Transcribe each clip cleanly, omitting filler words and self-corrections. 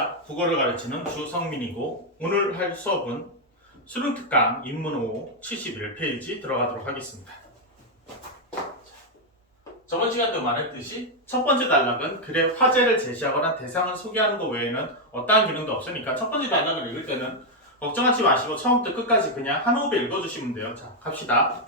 자, 국어를 가르치는 주성민이고 오늘 할 수업은 수능특강 인문 5 71페이지 들어가도록 하겠습니다. 저번 시간도 말했듯이 첫 번째 단락은 글의 화제를 제시하거나 대상을 소개하는 것 외에는 어떠한 기능도 없으니까 첫 번째 단락을 읽을 때는 걱정하지 마시고 처음부터 끝까지 그냥 한 호흡에 읽어주시면 돼요. 자, 갑시다.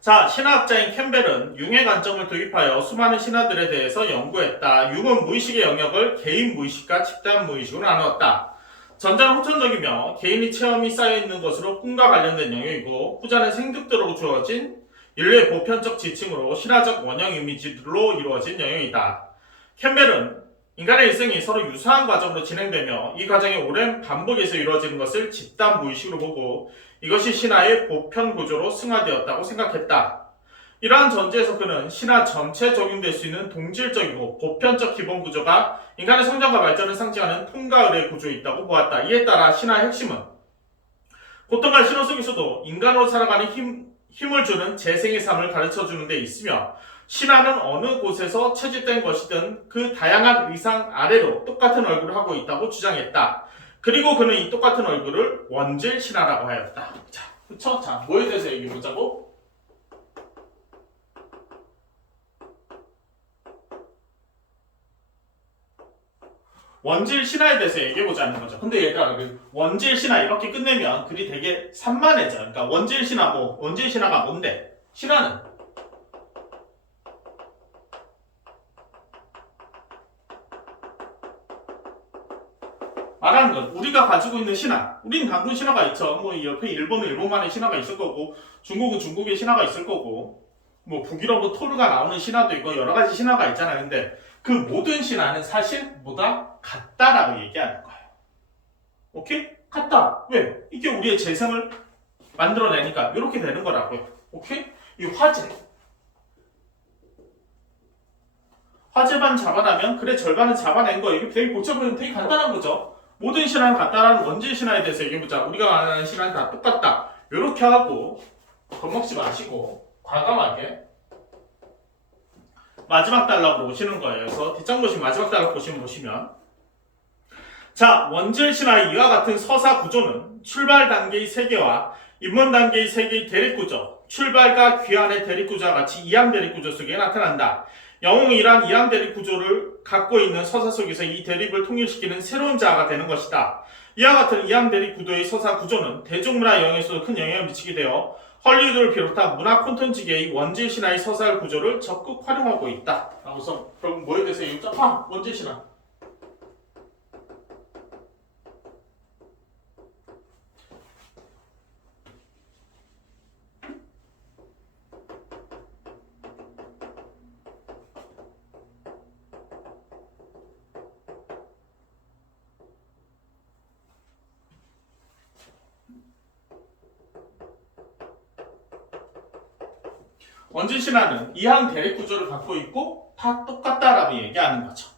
자, 신화학자인 캠벨은 융의 관점을 도입하여 수많은 신화들에 대해서 연구했다. 융은 무의식의 영역을 개인 무의식과 집단 무의식으로 나누었다. 전자는 후천적이며 개인의 체험이 쌓여있는 것으로 꿈과 관련된 영역이고 후자는 생득도로 주어진 인류의 보편적 지층으로 신화적 원형 이미지로 이루어진 영역이다. 캠벨은 인간의 일생이 서로 유사한 과정으로 진행되며 이 과정이 오랜 반복에서 이루어지는 것을 집단 무의식으로 보고 이것이 신화의 보편 구조로 승화되었다고 생각했다. 이러한 전제에서 그는 신화 전체에 적용될 수 있는 동질적이고 보편적 기본 구조가 인간의 성장과 발전을 상징하는 통과 의례의 구조에 있다고 보았다. 이에 따라 신화의 핵심은 고통과 신화 속에서도 인간으로 살아가는 힘을 주는 재생의 삶을 가르쳐주는 데 있으며 신화는 어느 곳에서 채집된 것이든 그 다양한 의상 아래로 똑같은 얼굴을 하고 있다고 주장했다. 그리고 그는 이 똑같은 얼굴을 원질 신화라고 하였다. 자, 그쵸? 자, 뭐에 대해서 얘기해보자고? 원질 신화에 대해서 얘기해보자는 거죠. 근데 얘가 원질 신화 이렇게 끝내면 글이 되게 산만해져. 그러니까 원질 신화 원질 신화가 뭔데? 신화는 말하는 건 우리가 가지고 있는 신화, 우리는 단군 신화가 있죠. 뭐 옆에 일본은 일본만의 신화가 있을 거고 중국은 중국의 신화가 있을 거고 뭐 북유럽은 토르가 나오는 신화도 있고 여러 가지 신화가 있잖아요. 근데 그 모든 신화는 사실 뭐다? 같다라고 얘기하는 거예요. 오케이? 같다. 왜? 이게 우리의 재생을 만들어내니까 이렇게 되는 거라고요. 오케이? 이 화제만 잡아나면 그래 절반은 잡아낸 거. 이게 되게 복잡하면 되게 간단한 거죠. 모든 신화는 같다라는 원질 신화에 대해서 얘기해보자. 우리가 말하는 신화는 다 똑같다. 이렇게 하고 겁먹지 마시고 과감하게 마지막 단락으로 오시는 거예요. 그래서 뒷장 보시면 마지막 단락 보시면 자, 원질 신화의 이와 같은 서사 구조는 출발 단계의 세계와 입문 단계의 세계의 대립구조, 출발과 귀환의 대립구조와 같이 이항 대립구조 속에 나타난다. 영웅이 이러한 이항 대립 구조를 갖고 있는 서사 속에서 이 대립을 통일시키는 새로운 자아가 되는 것이다. 이와 같은 이항 대립 구도의 서사 구조는 대중문화 영역에서도 큰 영향을 미치게 되어 헐리우드를 비롯한 문화 콘텐츠계의 원질 신화의 서사 구조를 적극 활용하고 있다. 라고서 그럼 뭐에 대해서 얘기했죠? 원질 신화. 원질 신화는 이항 대립 구조를 갖고 있고 다 똑같다라고 얘기하는 거죠.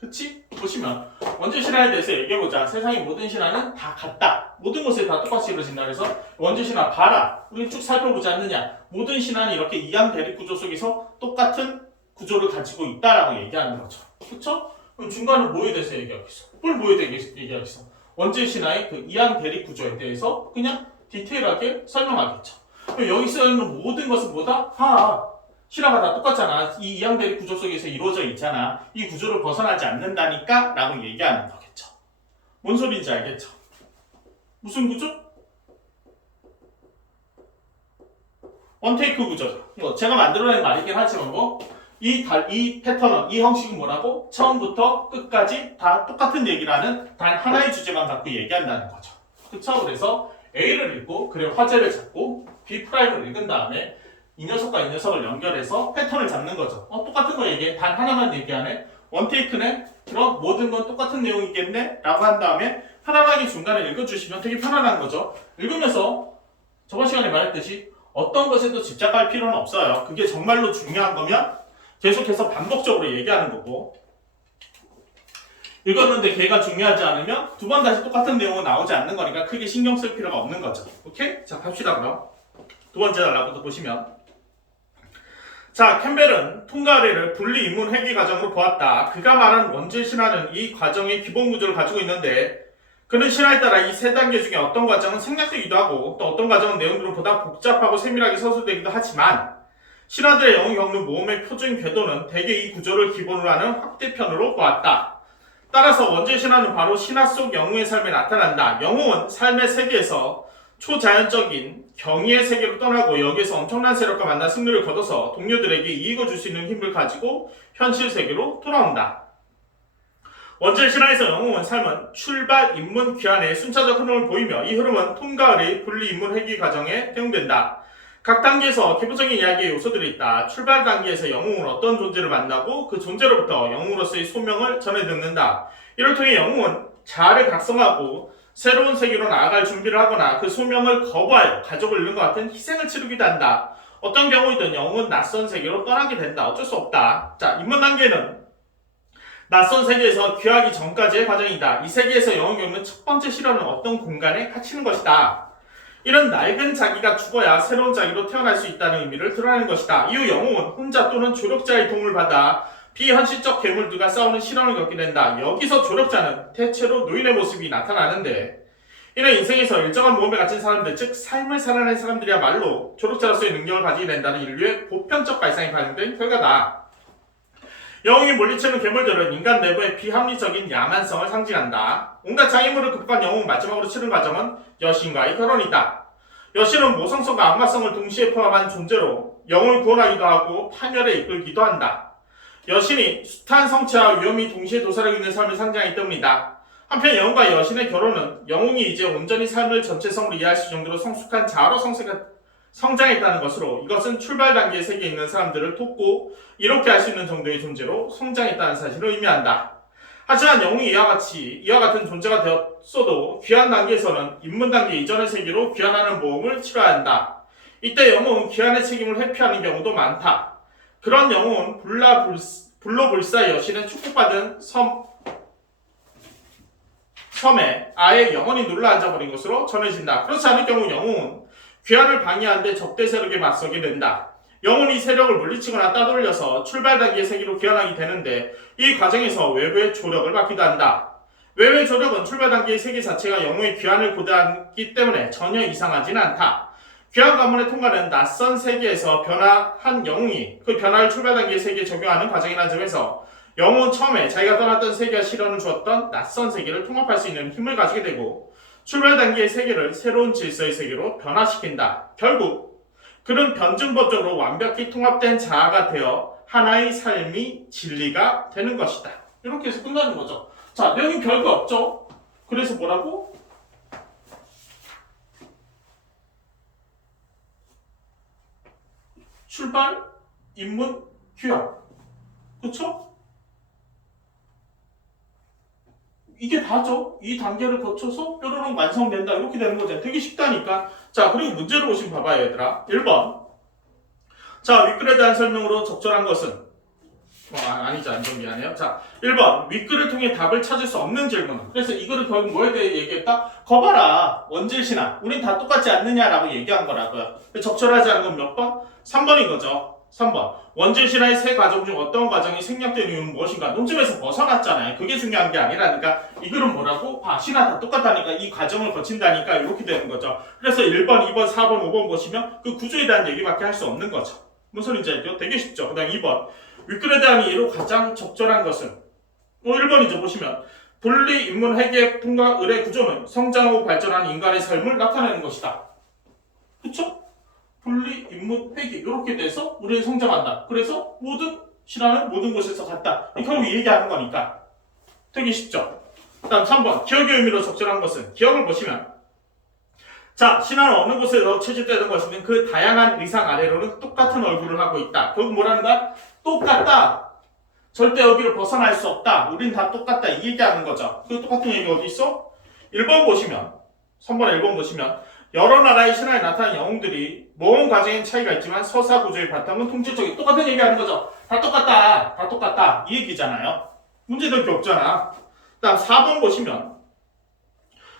그치? 보시면 원질 신화에 대해서 얘기해보자. 세상의 모든 신화는 다 같다. 모든 것에 다 똑같이 이루어진다. 그래서 원질 신화 봐라. 우리 쭉 살펴보지 않느냐. 모든 신화는 이렇게 이항 대립 구조 속에서 똑같은 구조를 가지고 있다라고 얘기하는 거죠. 그쵸? 그럼 중간에 뭐에 대해서 얘기하겠어? 뭘 뭐에 대해서 얘기하겠어? 원질 신화의 그 이항 대립 구조에 대해서 그냥 디테일하게 설명하겠죠. 여기서 있는 모든 것은 뭐다? 신화가 다 똑같잖아. 이 이항 대립 구조 속에서 이루어져 있잖아. 이 구조를 벗어나지 않는다니까? 라고 얘기하는 거겠죠. 뭔 소리인지 알겠죠? 무슨 구조? 원테이크 구조죠. 제가 만들어낸 말이긴 하지만 이 패턴은, 이 형식은 뭐라고? 처음부터 끝까지 다 똑같은 얘기를 하는 단 하나의 주제만 갖고 얘기한다는 거죠. 그쵸? 그래서 A를 읽고 글의 화제를 잡고 B'을 읽은 다음에 이 녀석과 이 녀석을 연결해서 패턴을 잡는 거죠. 똑같은 거 얘기해. 단 하나만 얘기하네. 원테이크네. 그럼 모든 건 똑같은 내용이겠네? 라고 한 다음에 편안하게 중간에 읽어주시면 되게 편안한 거죠. 읽으면서 저번 시간에 말했듯이 어떤 것에도 집착할 필요는 없어요. 그게 정말로 중요한 거면 계속해서 반복적으로 얘기하는 거고 읽었는데 걔가 중요하지 않으면 두 번 다시 똑같은 내용은 나오지 않는 거니까 크게 신경 쓸 필요가 없는 거죠. 오케이? 자, 갑시다 그럼. 두 번째 단락부터 보시면 자, 캠벨은 통과 의례를 분리 인문 회귀 과정으로 보았다. 그가 말한 원질 신화는 이 과정의 기본 구조를 가지고 있는데 그는 신화에 따라 이 세 단계 중에 어떤 과정은 생략되기도 하고 또 어떤 과정은 내용들은 보다 복잡하고 세밀하게 서술되기도 하지만 신화들의 영웅이 겪는 모험의 표준 궤도는 대개 이 구조를 기본으로 하는 확대편으로 보았다. 따라서 원질 신화는 바로 신화 속 영웅의 삶에 나타난다. 영웅은 삶의 세계에서 초자연적인 경의의 세계로 떠나고 여기에서 엄청난 세력과 만나 승리를 거둬서 동료들에게 이익을 줄 수 있는 힘을 가지고 현실 세계로 돌아온다. 원질 신화에서 영웅은 삶은 출발, 입문, 귀환의 순차적 흐름을 보이며 이 흐름은 통과의 분리 입문 회귀 과정에 대응된다. 각 단계에서 기본적인 이야기의 요소들이 있다. 출발 단계에서 영웅은 어떤 존재를 만나고 그 존재로부터 영웅으로서의 소명을 전해 듣는다. 이를 통해 영웅은 자아를 각성하고 새로운 세계로 나아갈 준비를 하거나 그 소명을 거부하여 가족을 잃는 것 같은 희생을 치르기도 한다. 어떤 경우이든 영웅은 낯선 세계로 떠나게 된다. 어쩔 수 없다. 자, 입문 단계는 낯선 세계에서 귀하기 전까지의 과정이다. 이 세계에서 영웅이 겪는 첫 번째 시련은 어떤 공간에 갇히는 것이다. 이는 낡은 자기가 죽어야 새로운 자기로 태어날 수 있다는 의미를 드러내는 것이다. 이후 영웅은 혼자 또는 조력자의 도움을 받아 비현실적 괴물들과 싸우는 실험을 겪게 된다. 여기서 조력자는 대체로 노인의 모습이 나타나는데 이는 인생에서 일정한 모험에 갇힌 사람들, 즉 삶을 살아낸 사람들이야말로 조력자로서의 능력을 가지게 된다는 인류의 보편적 발상이 반영된 결과다. 영웅이 물리치는 괴물들은 인간 내부의 비합리적인 야만성을 상징한다. 온갖 장애물을 극복한 영웅은 마지막으로 치른 과정은 여신과의 결혼이다. 여신은 모성성과 악마성을 동시에 포함한 존재로 영웅을 구원하기도 하고 파멸에 이끌기도 한다. 여신이 숱한 성체와 위험이 동시에 도사리고 있는 삶을 상징하기 때문이다. 한편 영웅과 여신의 결혼은 영웅이 이제 온전히 삶을 전체성으로 이해할 수 정도로 성숙한 자아로 성장했다는 것으로 이것은 출발 단계의 세계에 있는 사람들을 돕고 이롭게 할 수 있는 정도의 존재로 성장했다는 사실을 의미한다. 하지만 영웅이 이와 같은 존재가 되었어도 귀환 단계에서는 입문 단계 이전의 세계로 귀환하는 모험을 치러야 한다. 이때 영웅은 귀환의 책임을 회피하는 경우도 많다. 그런 영웅은 불로불사 여신의 축복받은 섬에 아예 영원히 눌러앉아버린 것으로 전해진다. 그렇지 않을 경우 영웅은 귀환을 방해하는데 적대 세력에 맞서게 된다. 영혼이 세력을 물리치거나 따돌려서 출발 단계의 세계로 귀환하게 되는데 이 과정에서 외부의 조력을 받기도 한다. 외부의 조력은 출발 단계의 세계 자체가 영혼의 귀환을 고대하기 때문에 전혀 이상하진 않다. 귀환 관문의 통과는 낯선 세계에서 변화한 영웅이 그 변화를 출발 단계의 세계에 적용하는 과정이라는 점에서 영웅은 처음에 자기가 떠났던 세계와 시련을 주었던 낯선 세계를 통합할 수 있는 힘을 가지게 되고 출발 단계의 세계를 새로운 질서의 세계로 변화시킨다. 결국 그는 변증법적으로 완벽히 통합된 자아가 되어 하나의 삶이 진리가 되는 것이다. 이렇게 해서 끝나는 거죠. 자, 내용이 별거 없죠? 그래서 뭐라고? 출발, 입문, 귀환. 그쵸? 이게 다죠. 이 단계를 거쳐서 뾰로롱 완성된다. 이렇게 되는 거죠. 되게 쉽다니까. 자, 그리고 문제를 보시면 봐봐요, 얘들아. 1번. 자, 윗글에 대한 설명으로 적절한 것은 아니죠. 안좀 미안해요. 자, 1번. 윗글을 통해 답을 찾을 수 없는 질문. 그래서 이거를 결국 뭐에 대해 얘기했다? 거봐라. 원질신화. 우린 다 똑같지 않느냐라고 얘기한 거라고요. 적절하지 않은 건 몇 번? 3번인 거죠. 3번. 원질신화의 세 과정 중 어떤 과정이 생략된 이유는 무엇인가? 논점에서 벗어났잖아요. 그게 중요한 게 아니라니까. 이 글은 뭐라고? 신화 다 똑같다니까. 이 과정을 거친다니까. 이렇게 되는 거죠. 그래서 1번, 2번, 4번, 5번 보시면 그 구조에 대한 얘기밖에 할 수 없는 거죠. 무슨 소리인지 알죠? 되게 쉽죠. 그 다음 2번. 윗글에 대한 이해로 가장 적절한 것은 1번이죠. 보시면 분리, 인문, 회계, 통과, 의례 구조는 성장하고 발전하는 인간의 삶을 나타내는 것이다. 그쵸? 분리, 인문, 회계 이렇게 돼서 우리는 성장한다. 그래서 모든 신화는 모든 곳에서 같다. 결국 이 얘기하는 거니까 되게 쉽죠. 그 다음 3번 기억의 의미로 적절한 것은 기억을 보시면 자, 신화는 어느 곳에서 채집되는 것이든 그 다양한 의상 아래로는 똑같은 얼굴을 하고 있다. 결국 뭐란다? 똑같다. 절대 여기를 벗어날 수 없다. 우린 다 똑같다. 이 얘기하는 거죠. 그 똑같은 얘기 어디 있어? 1번 보시면 3번에 1번 보시면 여러 나라의 신화에 나타난 영웅들이 모험 과정엔 차이가 있지만 서사 구조의 바탕은 통질적인 똑같은 얘기하는 거죠. 다 똑같다. 다 똑같다. 이 얘기잖아요. 문제될 게 없잖아. 그 다음 4번 보시면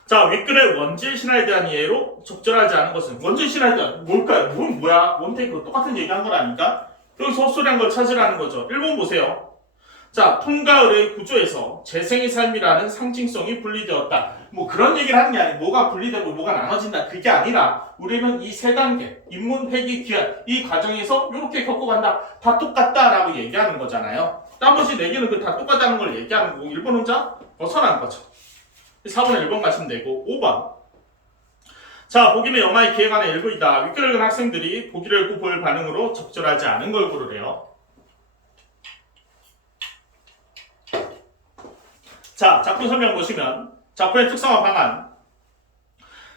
자, 윗글의 원질 신화에 대한 이해로 적절하지 않은 것은 원질 신화에 대한 뭘까요? 뭐야? 원테이크로 똑같은 얘기한 거라니까. 여기서 헛소리한 걸 찾으라는 거죠. 1번 보세요. 자, 통과 의뢰의 구조에서 재생의 삶이라는 상징성이 분리되었다. 뭐 그런 얘기를 하는 게 아니고 뭐가 분리되고 뭐가 나눠진다. 그게 아니라 우리는 이 세 단계, 입문, 회기, 귀환 이 과정에서 이렇게 겪어간다. 다 똑같다라고 얘기하는 거잖아요. 나머지 4개는 그 다 똑같다는 걸 얘기하는 거고 1번 혼자 벗어난 거죠. 4번에 1번 가시면 되고 5번. 자, 보기는 영화의 기획안의 일부이다. 윗글을 읽은 학생들이 보기를 읽고 볼 반응으로 적절하지 않은 걸 고르래요. 자, 작품 설명 보시면 작품의 특성화 방안.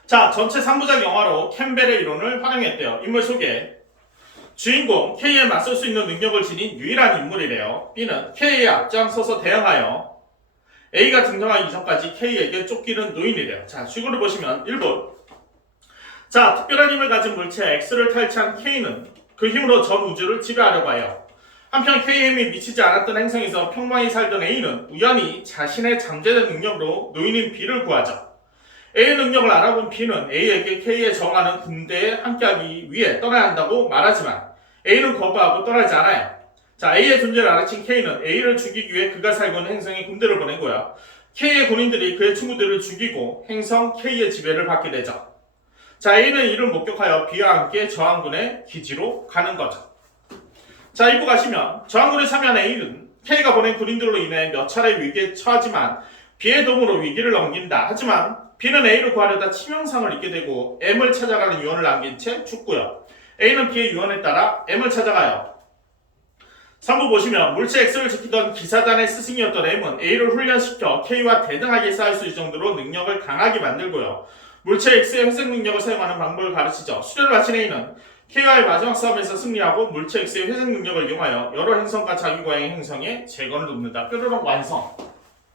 자, 전체 3부작 영화로 캠벨의 이론을 활용했대요. 인물 소개. 주인공 K에 맞설 수 있는 능력을 지닌 유일한 인물이래요. B는 K에 앞장서서 대응하여 A가 등장하기 이전까지 K에게 쫓기는 노인이래요. 자, 주인공을 보시면 1번. 자, 특별한 힘을 가진 물체 X를 탈취한 K는 그 힘으로 전 우주를 지배하려고 해요. 한편 K의 힘이 미치지 않았던 행성에서 평범히 살던 A는 우연히 자신의 잠재된 능력으로 노인인 B를 구하죠. A의 능력을 알아본 B는 A에게 K에 정하는 군대에 함께하기 위해 떠나야 한다고 말하지만 A는 거부하고 떠나지 않아요. 자, A의 존재를 알아챈 K는 A를 죽이기 위해 그가 살고 있는 행성에 군대를 보내고요. K의 군인들이 그의 친구들을 죽이고 행성 K의 지배를 받게 되죠. 자, A는 이를 목격하여 B와 함께 저항군의 기지로 가는 거죠. 자, 2부 가시면 저항군에 참여한 A는 K가 보낸 군인들로 인해 몇 차례 위기에 처하지만 B의 도움으로 위기를 넘긴다. 하지만 B는 A를 구하려다 치명상을 입게 되고 M을 찾아가는 유언을 남긴 채 죽고요. A는 B의 유언에 따라 M을 찾아가요. 3부 보시면 물체 X를 지키던 기사단의 스승이었던 M은 A를 훈련시켜 K와 대등하게 싸울 수 있을 정도로 능력을 강하게 만들고요. 물체 X의 회색 능력을 사용하는 방법을 가르치죠. 수련을 마친 A는 K와의 마지막 싸움에서 승리하고 물체 X의 회색 능력을 이용하여 여러 행성과 자기 고향의 행성에 재건을 돕는다. 뾰로롱 완성.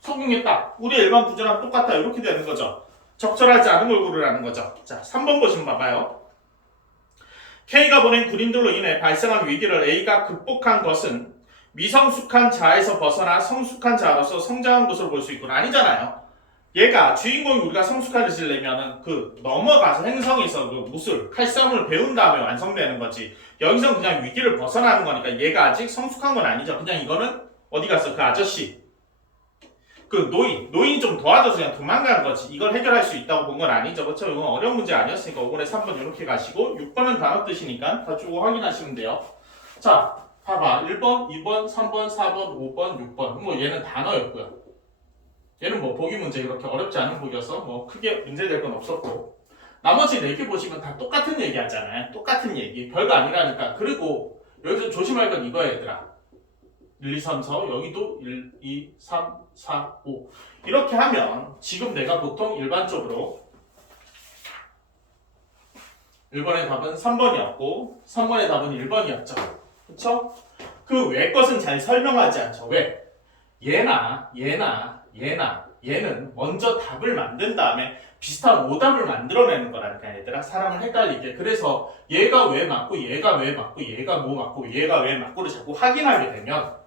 성공했다. 우리의 일반 구조랑 똑같다. 이렇게 되는 거죠. 적절하지 않은 걸 고르라는 거죠. 자, 3번 보시면 봐봐요. K가 보낸 군인들로 인해 발생한 위기를 A가 극복한 것은 미성숙한 자에서 벗어나 성숙한 자로서 성장한 것으로 볼 수 있구나. 아니잖아요. 얘가 주인공이 우리가 성숙해지려면은 넘어가서 행성에서 무술, 칼싸움을 배운 다음에 완성되는 거지. 여기서 그냥 위기를 벗어나는 거니까 얘가 아직 성숙한 건 아니죠. 그냥 이거는 어디 갔어? 그 아저씨. 노인이 좀 도와줘서 그냥 도망가는 거지. 이걸 해결할 수 있다고 본 건 아니죠. 그렇죠? 이건 어려운 문제 아니었으니까 5번에 3번 이렇게 가시고 6번은 단어 뜻이니까 다 주고 확인하시면 돼요. 자, 봐봐. 1번, 2번, 3번, 4번, 5번, 6번. 뭐 얘는 단어였고요. 얘는 뭐 보기 문제 이렇게 어렵지 않은 보기여서 뭐 크게 문제될 건 없었고 나머지 4개 보시면 다 똑같은 얘기 하잖아요. 똑같은 얘기. 별거 아니라니까. 그리고 여기서 조심할 건 이거야 얘들아. 1, 2, 3, 4, 5 여기도 1, 2, 3, 4, 5 이렇게 하면 지금 내가 보통 일반적으로 1번의 답은 3번이었고 3번의 답은 1번이었죠. 그쵸? 그 외 것은 잘 설명하지 않죠. 왜? 얘는 먼저 답을 만든 다음에 비슷한 오답을 만들어내는 거라니까 얘들아. 사람을 헷갈리게. 그래서 얘가 왜 맞고 얘가 왜 맞고 얘가 뭐 맞고 얘가 왜 맞고를 자꾸 확인하게 되면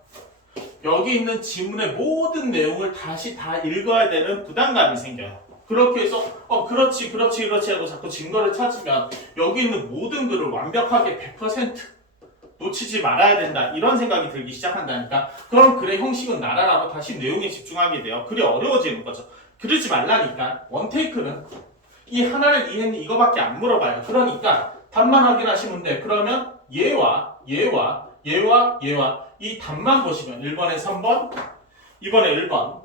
여기 있는 지문의 모든 내용을 다시 다 읽어야 되는 부담감이 생겨요. 그렇게 해서 그렇지 하고 자꾸 증거를 찾으면 여기 있는 모든 글을 완벽하게 100% 놓치지 말아야 된다 이런 생각이 들기 시작한다니까. 그럼 글의 형식은 날아가고 다시 내용에 집중하게 돼요. 글이 어려워지는 거죠. 그러지 말라니까. 원테이크는 이 하나를 이해했니 이거밖에 안 물어봐요. 그러니까 답만 확인하시면 돼. 그러면 얘와 이 답만 보시면 1번에 3번, 2번에 1번,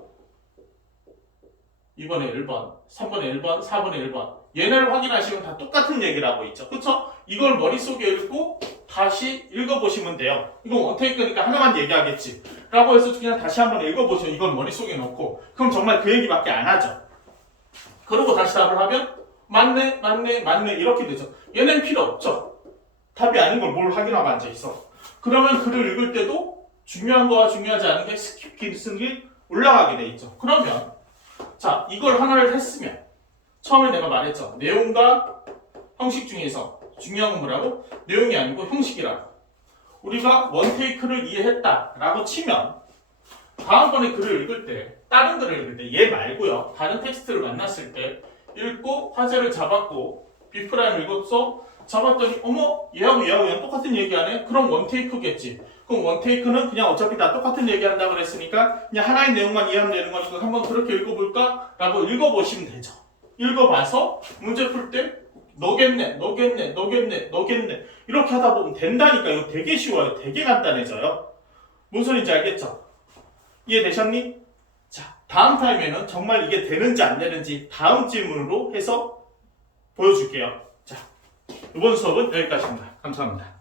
2번에 1번, 3번에 1번, 4번에 1번 얘네를 확인하시면 다 똑같은 얘기를 하고 있죠. 그쵸? 이걸 머릿속에 읽고 다시 읽어보시면 돼요. 이건 원테이크니까 하나만 얘기하겠지 라고 해서 그냥 다시 한번 읽어보세요. 이건 머릿속에 넣고 그럼 정말 그 얘기밖에 안 하죠. 그러고 다시 답을 하면 맞네 이렇게 되죠. 얘는 필요 없죠. 답이 아닌 걸 뭘 확인하고 앉아있어. 그러면 글을 읽을 때도 중요한 거와 중요하지 않은 게 스킵 기능이 올라가게 돼 있죠. 그러면 자 이걸 하나를 했으면 처음에 내가 말했죠. 내용과 형식 중에서 중요한 건 뭐라고? 내용이 아니고 형식이라고. 우리가 원테이크를 이해했다 라고 치면 다음번에 글을 읽을 때 다른 글을 읽을 때 얘 말고요. 다른 텍스트를 만났을 때 읽고 화제를 잡았고 B프라임 읽었어 잡았더니 어머 얘하고 그냥 똑같은 얘기하네? 그럼 원테이크겠지. 그럼 원테이크는 그냥 어차피 다 똑같은 얘기한다 그랬으니까 그냥 하나의 내용만 이해하면 되는 거니까 한번 그렇게 읽어볼까? 라고 읽어보시면 되죠. 읽어봐서 문제 풀 때 너겠네 이렇게 하다 보면 된다니까. 이거 되게 쉬워요. 되게 간단해져요. 무슨 소리인지 알겠죠? 이해되셨니? 자, 다음 타임에는 정말 이게 되는지 안 되는지 다음 질문으로 해서 보여줄게요. 자, 이번 수업은 여기까지입니다. 감사합니다.